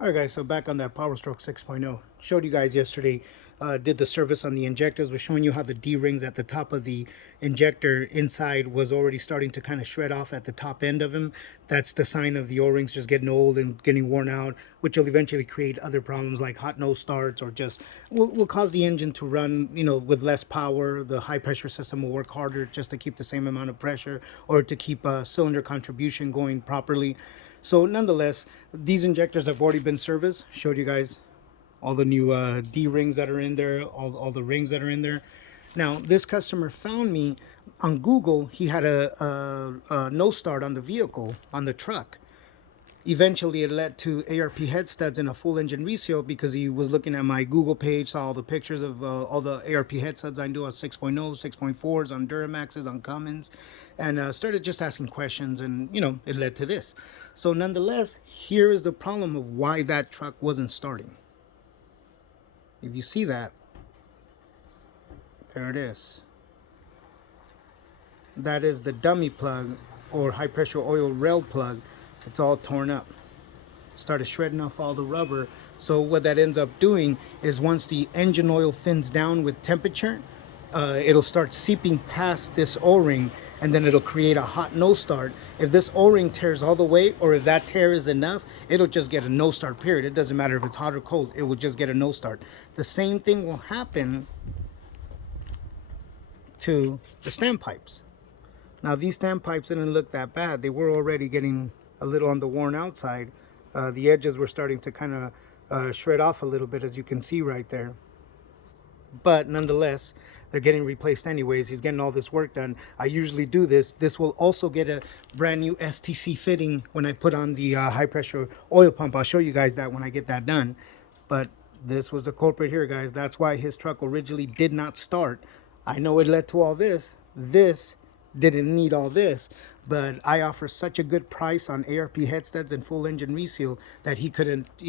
Alright guys, so back on that Power Stroke 6.0. Showed you guys yesterday, did the service on the injectors, was showing you how the D-rings at the top of the injector inside was already starting to kind of shred off at the top end of them. That's the sign of the O-rings just getting old and getting worn out, which will eventually create other problems like hot nose starts, or just will cause the engine to run, with less power. The high pressure system will work harder just to keep the same amount of pressure, or to keep a cylinder contribution going properly. So nonetheless, these injectors have already been serviced. Showed you guys all the new D rings that are in there, all the rings that are in there. Now, this customer found me on Google. He had a no start on the vehicle, on the truck. Eventually, it led to ARP head studs and a full engine reseal, because he was looking at my Google page, saw all the pictures of all the ARP head studs I do on 6.0, 6.4s, on Duramaxes, on Cummins, and started just asking questions, and it led to this. So nonetheless, here is the problem of why that truck wasn't starting. If you see that, there it is. That is the dummy plug, or high pressure oil rail plug. It's all torn up, started shredding off all the rubber. So what that ends up doing is, once the engine oil thins down with temperature, it'll start seeping past this O-ring, and then it'll create a hot no start. If this O-ring tears all the way, or if that tear is enough, it'll just get a no start, period. It doesn't matter if it's hot or cold, it will just get a no start. The same thing will happen to the standpipes. Now, these standpipes didn't look that bad. They were already getting a little on the worn out side. The edges were starting to kind of shred off a little bit, as you can see right there. But nonetheless, they're getting replaced anyways. He's getting all this work done. I usually do this. This will also get a brand new STC fitting when I put on the high pressure oil pump. I'll show you guys that when I get that done. But this was the culprit here, guys. That's why his truck originally did not start. I know it led to all this. This didn't need all this, but I offer such a good price on ARP head studs and full engine reseal that he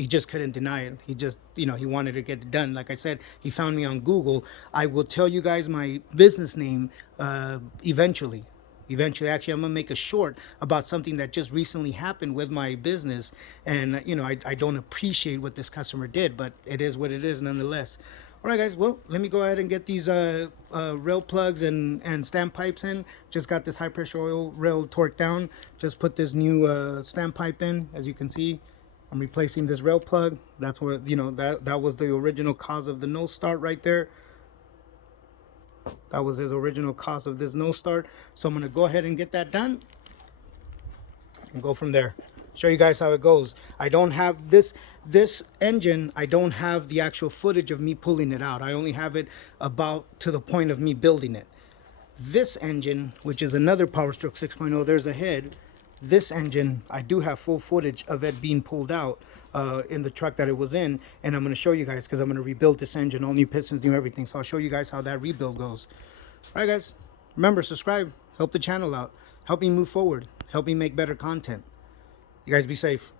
just couldn't deny it. He just, he wanted to get it done. Like I said, he found me on Google. I will tell you guys my business name eventually. Actually, I'm gonna make a short about something that just recently happened with my business. And I don't appreciate what this customer did, but it is what it is nonetheless. All right, guys, well, let me go ahead and get these rail plugs and standpipes in. Just got this high pressure oil rail torqued down. Just put this new standpipe in. As you can see, I'm replacing this rail plug. That's where, that was the original cause of the no start right there. That was his original cause of this no start. So I'm gonna go ahead and get that done and go from there. Show you guys how it goes. I don't have this engine. I don't have the actual footage of me pulling it out. I only have it about to the point of me building it. This engine, which is another Power Stroke 6.0, there's a head. This engine, I do have full footage of it being pulled out in the truck that it was in, and I'm going to show you guys, because I'm going to rebuild this engine, all new pistons, new everything. So I'll show you guys how that rebuild goes. All right, guys, remember, subscribe, help the channel out, help me move forward, help me make better content. You guys be safe.